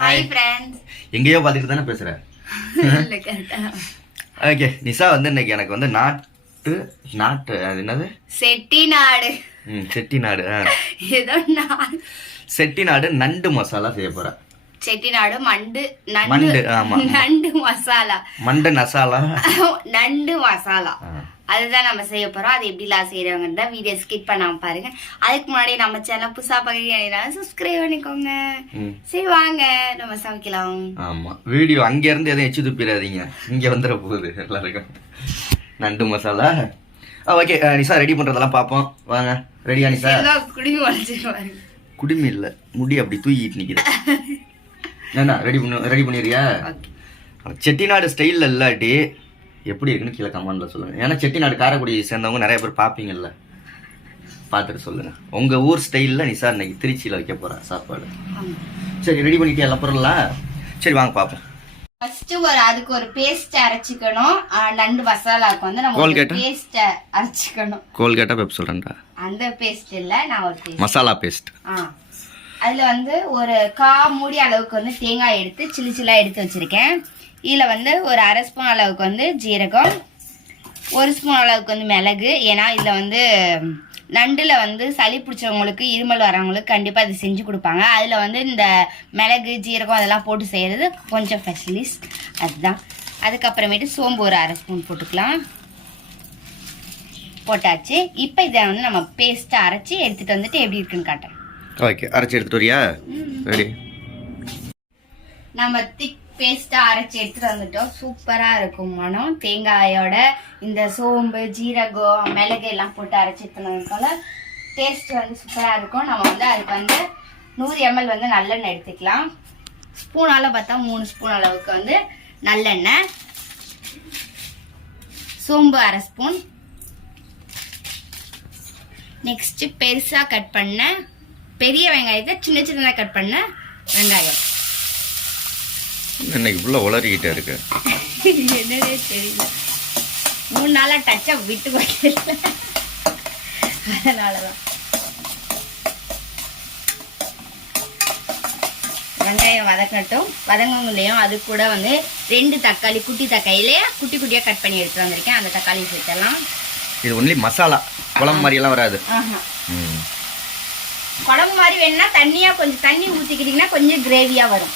Hi friends. எங்கேயோ பார்த்துட்டு தானே பேசுகிறேன். ஓகே நிஷா வந்து இன்னைக்கு எனக்கு வந்து நாட்டு அது என்னது செட்டிநாடு. செட்டிநாடு ஏதோ செட்டிநாடு நண்டு மசாலா செய்ய போகிறேன். செட்டிநாடு மண்டு ஆமா நண்டு மசாலா நண்டு மசாலா அதுதான் நம்ம செய்ய போறோம். அது எப்படிலாம் செய்யறவங்க வீடியோ ஸ்கிப் பண்ணாம பாருங்க. அதுக்கு முன்னாடி நம்ம சேனல் புதுசா பாக்குறீங்க சப்ஸ்கிரைப் பண்ணிக்கோங்க. சரி வாங்க நம்ம சமைக்கலாம். ஆமா வீடியோ அங்க இருந்து எதுவும் எச்சு துப்பிடாதீங்க, இங்க வந்துட போகுது எல்லாருக்கும். நண்டு மசாலா ஓகே. நிஷா ரெடி பண்றதெல்லாம் பாப்போம் வாங்க. ரெடியா நிஷா? குடிமி வளைச்சிருவாரு. குடிமி இல்ல முடி அப்படி தூக்கிட்டு நிக்கிறேன். என்ன ரெடி பண்ணிடுறியா? செட்டிநாடு ஸ்டைல்ல இல்லாட்டி எப்படி இருக்குன்னு கீழே கமெண்ட்ல சொல்லுங்க. ஏன்னா செட்டிநாடு காரைக்குடி சேர்ந்தவங்க நிறைய பேர் பார்ப்பீங்கல்ல, பார்த்துட்டு சொல்லுங்க. உங்க ஊர் ஸ்டைல்ல நிஷா இன்னைக்கு திருச்சியில வைக்க போறேன் சாப்பாடு. சரி ரெடி பண்ணிட்டே எல்லாம் பொருள்லாம்? சரி வாங்க பார்ப்போம். ஃபர்ஸ்ட் அதுக்கு ஒரு பேஸ்ட் அரைச்சிக்கணும். நண்டு மசாலாக்கு வந்து நம்ம ஒரு பேஸ்ட் அரைச்சிக்கணும். கோல்கேட்டா பெப் சொல்றேன்டா. அந்த பேஸ்ட் இல்ல, நான் ஒரு பேஸ்ட் மசாலா பேஸ்ட். அதுல வந்து ஒரு 1/4 மூடி அளவுக்கு வந்து தேங்காய் எடுத்து சில்லி சில்லா எடுத்து வச்சிருக்கேன். இதுல வந்து ஒரு 1/2 ஸ்பூன் அளவுக்கு வந்து ஜீரகம், 1 ஸ்பூன் அளவுக்கு வந்து மிளகு. ஏன்னா இதுல வந்து நண்டுல வந்து சளி பிடிச்சவங்களுக்கு இருமல் வரவங்களுக்கு கண்டிப்பா இது செஞ்சு கொடுப்பாங்க. அதுல வந்து இந்த மிளகு ஜீரகம் அதெல்லாம் போட்டு செய்யறது கொஞ்சம் ஸ்பெஷலிஸ்ட் அதுதான். அதுக்கப்புறமேட்டு சோம்பு ஒரு 1/2 ஸ்பூன் போட்டுக்கலாம். போட்டாச்சு. இப்போ இதை வந்து நம்ம பேஸ்ட்டை அரைச்சி எடுத்துட்டு வந்துட்டு எப்படி இருக்குன்னு காட்டுறேன். ஓகே அரைச்சி எடுத்துட்டு வரியா? ரெடி. நம்ம திக் பேஸ்ட்டா அரைச்சி எடுத்துட்டு வந்துட்டோம். சூப்பரா இருக்கும் மனம். தேங்காயோட இந்த சோம்பு ஜீரகம் மிளகு எல்லாம் போட்டு அரைச்சி எடுத்துனதுனால டேஸ்ட் வந்து சூப்பரா இருக்கும். நம்ம வந்து அதுக்கு வந்து 100 ml வந்து நல்லெண்ணெய் எடுத்துக்கலாம். ஸ்பூனால பார்த்தா 3 ஸ்பூன் அளவுக்கு வந்து நல்லெண்ணெய், சோம்பு 1/2 ஸ்பூன், நெக்ஸ்ட் பெருசா கட் பண்ண பெரிய வெங்காயத்தை சின்ன சின்னதா கட் பண்ண வெங்காயம். இன்னைக்கு ஃபுல்லா உளறிக்கிட்டே இருக்கு. என்னன்னே தெரியல, 3 நாளா டச்சா விட்டு போயிடல, அதனாலதான். வெங்காயம் வதக்கட்டும். வதங்கலையும் அது கூட வந்து 2 தக்காளி குட்டி தக்காளியிலே குட்டி குட்டியா கட் பண்ணி எடுத்து வந்திருக்கேன். அந்த தக்காளி சேர்த்தலாம். இது ஒன்லி மசாலா, குழம்பு மாதிரி எல்லாம் வராது. குழம்பு மாதிரி வேணும்னா தண்ணியா கொஞ்சம் தண்ணி ஊற்றிக்கிட்டீங்கன்னா கொஞ்சம் கிரேவியா வரும்.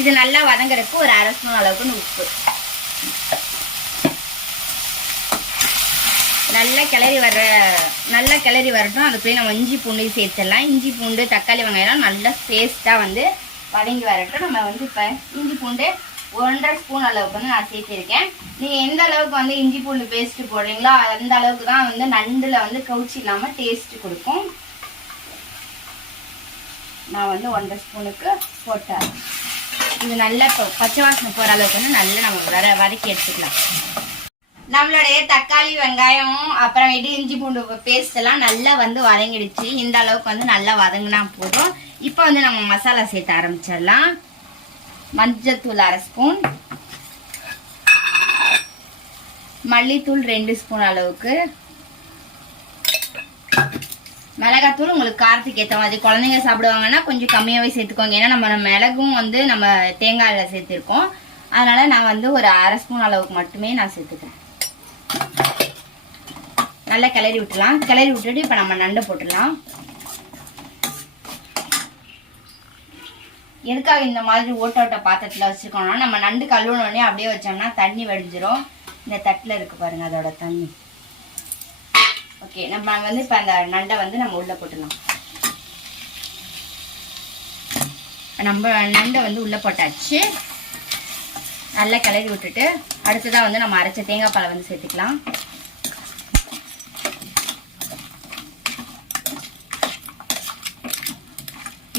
இது நல்லா வதங்குறதுக்கு ஒரு 1/2 ஸ்பூன் அளவுக்கு உப்பு. நல்லா கிளறி வரட்டும். அதுக்குள்ளே நம்ம இஞ்சி பூண்டு சேர்த்துடலாம். இஞ்சி பூண்டு தக்காளி வெங்காயம் நல்லா பேஸ்டா வந்து வதங்கி வரட்டும். நம்ம வந்து இப்போ இஞ்சி பூண்டு 1.5 ஸ்பூன் அளவுக்கு வந்து நான் சேர்த்திருக்கேன். நீங்கள் எந்த அளவுக்கு வந்து இஞ்சி பூண்டு பேஸ்ட் போடுறீங்களோ அந்த அளவுக்கு தான் வந்து நண்டுல வந்து கவுச்சி இல்லாமல் டேஸ்ட் கொடுக்கும். நான் வந்து 1.5 ஸ்பூனுக்கு போட்டேன். இது நல்லா பச்சை வாசனை போகிற அளவுக்கு வந்து நல்லா நம்ம வதக்கி எடுத்துக்கலாம். நம்மளுடைய தக்காளி வெங்காயம் அப்புறமேட்டு இஞ்சி பூண்டு பேஸ்ட் எல்லாம் நல்லா வந்து வதங்கிடுச்சு. இந்த அளவுக்கு வந்து நல்லா வதங்கினா போதும். இப்போ வந்து நம்ம மசாலா சேர்த்து ஆரம்பிச்சிடலாம். மஞ்சத்தூள் 1/2 ஸ்பூன், மல்லித்தூள் 2 ஸ்பூன் அளவுக்கு, மிளகாத்தூள் உங்களுக்கு காரத்துக்கு ஏற்ற மாதிரி. குழந்தைங்க சாப்பிடுவாங்கன்னா கொஞ்சம் கம்மியாகவே சேர்த்துக்கோங்க. ஏன்னா நம்ம மிளகும் வந்து நம்ம தேங்காயில் சேர்த்துருக்கோம். அதனால நான் வந்து ஒரு 1/2 ஸ்பூன் அளவுக்கு மட்டுமே நான் சேர்த்துக்கிறேன். நல்லா கிளறி விட்டுலாம். கிளறி விட்டுட்டு இப்போ நம்ம நண்டை போட்டுடலாம். எதுக்காக இந்த மாதிரி ஓட்ட பாத்திரத்தில் வச்சுருக்கோம்னா நம்ம நண்டு கழுவுனோடனே அப்படியே வச்சோம்னா தண்ணி வடிஞ்சிரும். இந்த தட்டில் இருக்கு பாருங்க அதோட தண்ணி. ஓகே நம்ம வந்து இப்போ அந்த நண்டை வந்து நம்ம உள்ளே போட்டுடலாம். நம்ம நண்டை வந்து உள்ளே போட்டாச்சு. நல்லா கிளறி விட்டுட்டு அடுத்ததாக வந்து நம்ம அரைச்ச தேங்காய் பாலை வந்து சேர்த்துக்கலாம்.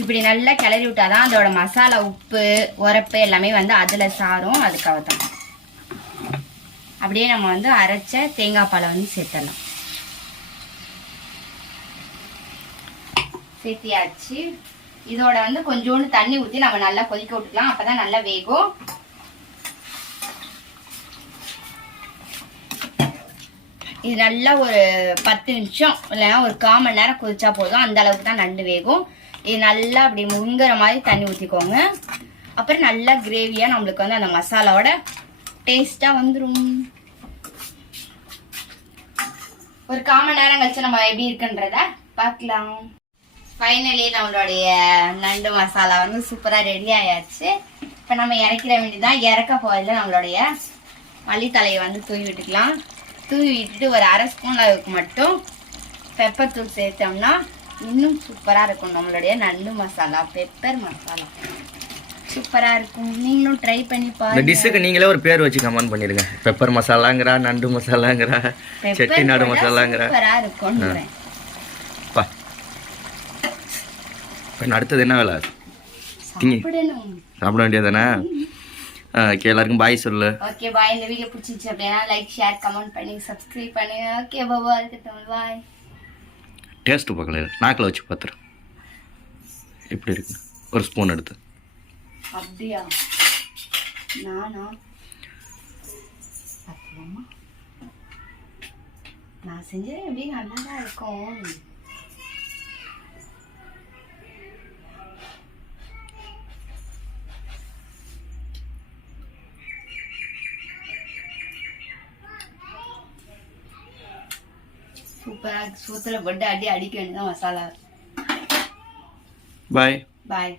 இப்படி நல்லா கிளறி விட்டாதான் அதோட மசாலா உப்பு உரப்பு எல்லாமே வந்து அதில் சாரும். அதுக்காக தான் அப்படியே நம்ம வந்து அரைச்ச தேங்காய் பாலை வந்து சேர்த்தலாம். சேர்த்தியாச்சு. இதோட வந்து கொஞ்சோண்டு தண்ணி ஊற்றி நம்ம நல்லா கொதிக்க விட்டுக்கலாம். அப்பதான் நல்லா வேகும். இது நல்லா ஒரு 10 நிமிஷம் இல்லைன்னா ஒரு 1/4 மணி நேரம் கொதிச்சா போதும். அந்த அளவுக்கு தான் நண்டு வேகும். இது நல்லா அப்படி முங்குற மாதிரி தண்ணி ஊற்றிக்கோங்க. அப்புறம் நல்லா கிரேவியா நம்மளுக்கு வந்து அந்த மசாலாவோட டேஸ்டா வந்துரும். ஒரு 1/4 மணி நேரம் கழிச்சு நம்ம எப்படி இருக்குன்றத பார்க்கலாம். ஃபைனலி நம்மளுடைய நண்டு மசாலா வந்து சூப்பரா ரெடி ஆயாச்சு. இப்ப நம்ம இறக்கிற வேண்டியதான். இறக்க போயில நம்மளுடைய மல்லித்தலையை வந்து தூவி விட்டுக்கலாம். தூவி விட்டுட்டு ஒரு 1/2 ஸ்பூன் அளவுக்கு மட்டும் பெப்பர் தூள் சேர்த்தோம்னா இன்னும் சூப்பரா இருக்கும். நம்மளுடைய நண்டு மசாலா, பெப்பர் மசாலா சூப்பரா இருக்கும். நீங்களும் ட்ரை பண்ணி பாருங்க. இந்த டிஷ்ஷுக்கு நீங்களே ஒரு பேர் வச்சு கமெண்ட் பண்ணிருங்க. பெப்பர் மசாலாங்கறா, நண்டு மசாலாங்கறா, செட்டிநாடு மசாலாங்கறா. சூப்பரா இருக்கும். பா. இப்போ அடுத்தது என்ன வேலை? சாப்பிட வேண்டியதானே? ஓகே, எல்லாருக்கும் பாய் சொல்லு. Okay bye. இந்த வீடியோ பிடிச்சிருச்சு அப்படின்னா லைக், ஷேர், கமெண்ட் பண்ணி சப்ஸ்கிரைப் பண்ணுங்க. Okay bye. பாய். டேஸ்ட் பார்க்கல, நாக்கில் வச்சு பார்த்துரு எப்படி இருக்கு. ஒரு ஸ்பூன் எடுத்து. அப்படியா? நான் செஞ்சது எப்படி நல்லா தான் இருக்கும். சூப்பரா சூத்துல போட்டு அடிக்க வேண்டியதான் மசாலா. பாய் பாய்.